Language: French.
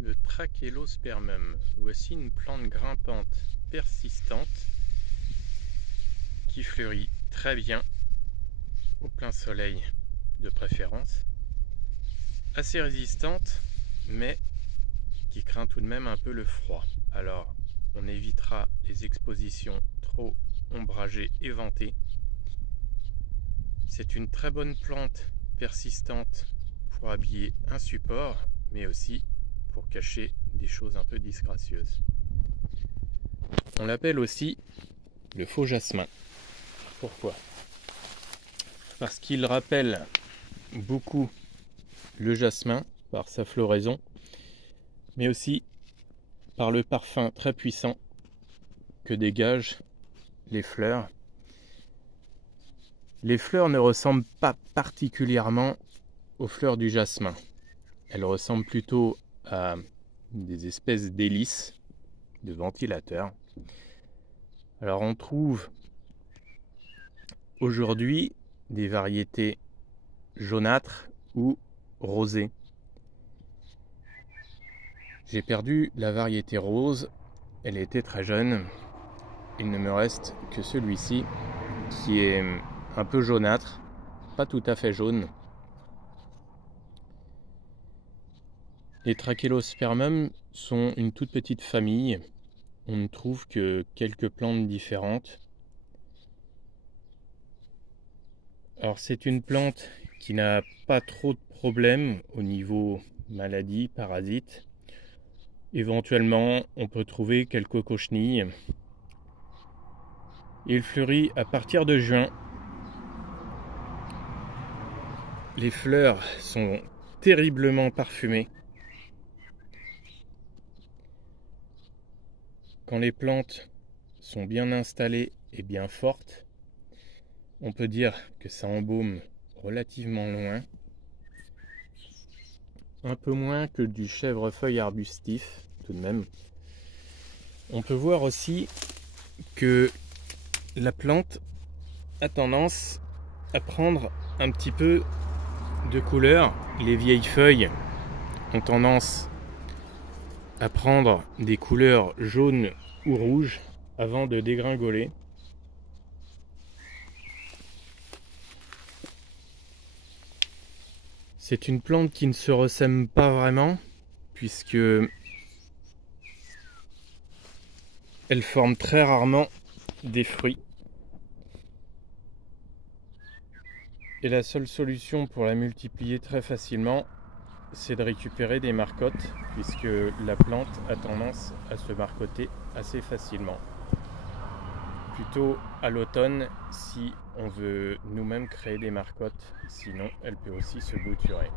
le Trachelospermum. Voici une plante grimpante persistante qui fleurit très bien au plein soleil de préférence, assez résistante mais qui craint tout de même un peu le froid. Alors on évitera les expositions trop ombragées et ventées. C'est une très bonne plante persistante pour habiller un support, mais aussi pour cacher des choses un peu disgracieuses. On l'appelle aussi le faux jasmin. Pourquoi? Parce qu'il rappelle beaucoup le jasmin par sa floraison, mais aussi par le parfum très puissant que dégagent les fleurs. Les fleurs ne ressemblent pas particulièrement aux fleurs du jasmin. Elles ressemblent plutôt à des espèces d'hélices de ventilateurs. Alors on trouve aujourd'hui des variétés jaunâtres ou rosées. J'ai perdu la variété rose, elle était très jeune. Il ne me reste que celui-ci qui est un peu jaunâtre, pas tout à fait jaune. Les Trachelospermum sont une toute petite famille. On ne trouve que quelques plantes différentes. Alors c'est une plante qui n'a pas trop de problèmes au niveau maladie, parasites. Éventuellement, on peut trouver quelques cochenilles. Il fleurit à partir de juin. Les fleurs sont terriblement parfumées. Quand les plantes sont bien installées et bien fortes, on peut dire que ça embaume relativement loin. Un peu moins que du chèvrefeuille arbustif, tout de même. On peut voir aussi que la plante a tendance à prendre un petit peu de couleur. Les vieilles feuilles ont tendance à prendre des couleurs jaunes ou rouges avant de dégringoler. C'est une plante qui ne se ressème pas vraiment, puisque elle forme très rarement des fruits. Et la seule solution pour la multiplier très facilement, c'est de récupérer des marcottes, puisque la plante a tendance à se marcotter assez facilement. Plutôt à l'automne si on veut nous-mêmes créer des marcottes, sinon elle peut aussi se bouturer.